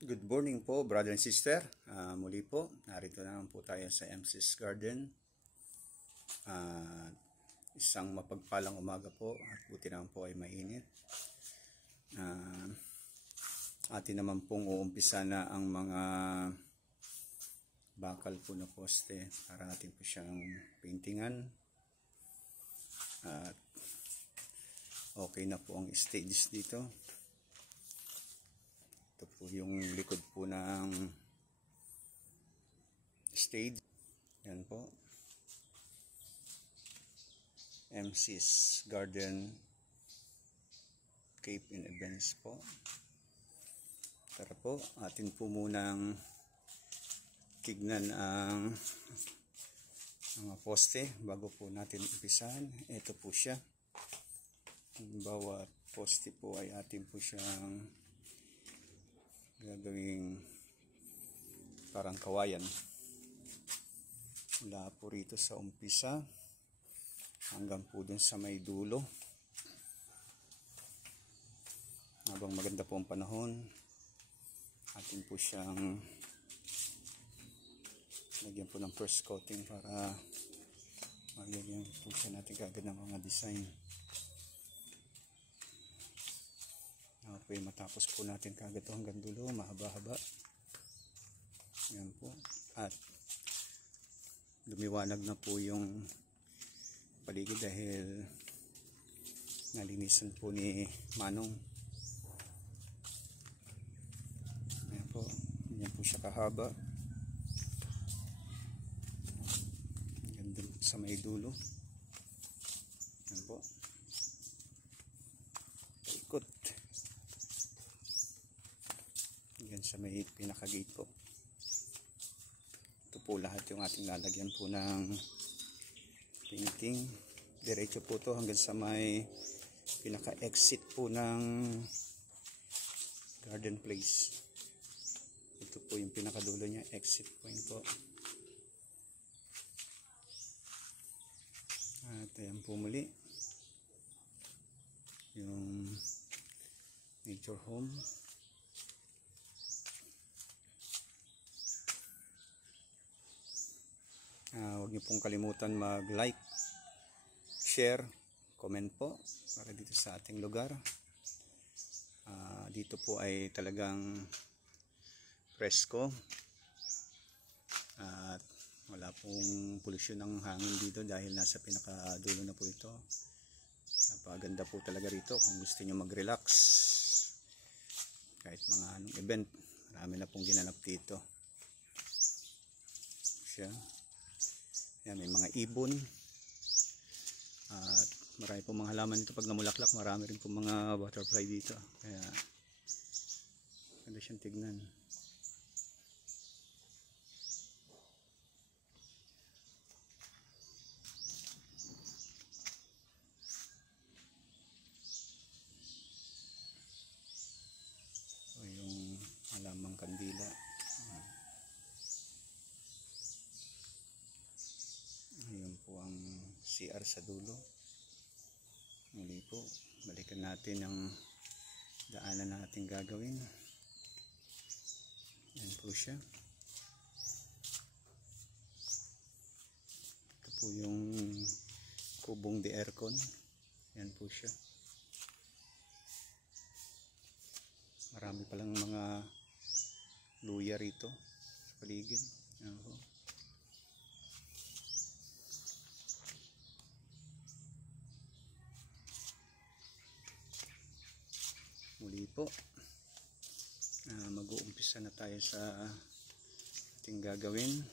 Good morning po, brother and sister. Muli po, narito na po tayo sa MC's Garden. Isang mapagpalang umaga po at buti naman po ay mainit. Atin naman pong uumpisa na ang mga bakal po na poste para atin po siyang paintingan. At okay na po ang stages dito. Ito po yung likod po ng stage. Yan po. MC's Garden Cape and Events po. Tara po, atin po munang tignan ang mga poste bago po natin umpisahan. Ito po siya. Bawat poste po ay atin po siyang gagawing parang kawayan mula po rito sa umpisa hanggang po dun sa may dulo. Habang maganda po ang panahon, atin po siyang lagyan po ng first coating para magiging po siya natin kagad ng mga design. Okay, matapos po natin kagad ito hanggang dulo, mahaba-haba. Yan po. At lumiwanag na po yung paligid dahil nalinisan po ni Manong. Yan po. Yan po siya kahaba. Ganda sa may dulo. Yan po. Ikot. Yan sa may pinaka-gate po. Ito po lahat yung ating lalagyan po ng painting. Diretso po to hanggang sa may pinaka-exit po ng garden place. Ito po yung pinakadulo niya, exit point po. At ayan po muli yung nature home. Huwag niyo pong kalimutan mag-like, share, comment po para dito sa ating lugar. Dito po ay talagang presko at wala pong polusyon ng hangin dito dahil nasa pinakadulo na po ito. Napaganda po talaga rito kung gusto niyo mag-relax. Kahit mga anong event, marami na pong ginanap dito. Siya. Yan, may mga ibon at marami pong mga halaman dito. Pag namulaklak, marami rin pong mga butterfly dito, kaya ganda siyang tignan. O yung halamang kandila. Ayun po ang CR sa dulo. Muli po, balikan natin ang daanan natin gagawin. Yan po siya. Ito po yung kubong de aircon. Yan po siya. Marami palang mga luya rito sa paligid. Yan po. Muli po, mag-uumpisa na tayo sa ating gagawin.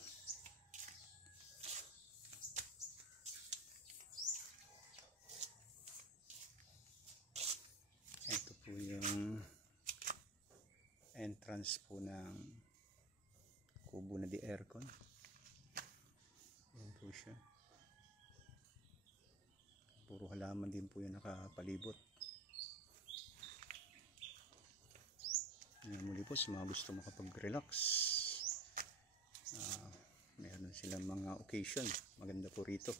Ito po yung entrance po ng kubo na di aircon. Yan po siya. Puro halaman din po yung nakapalibot. Muli po sa mga gusto makapag-relax, meron silang mga occasion, maganda po rito.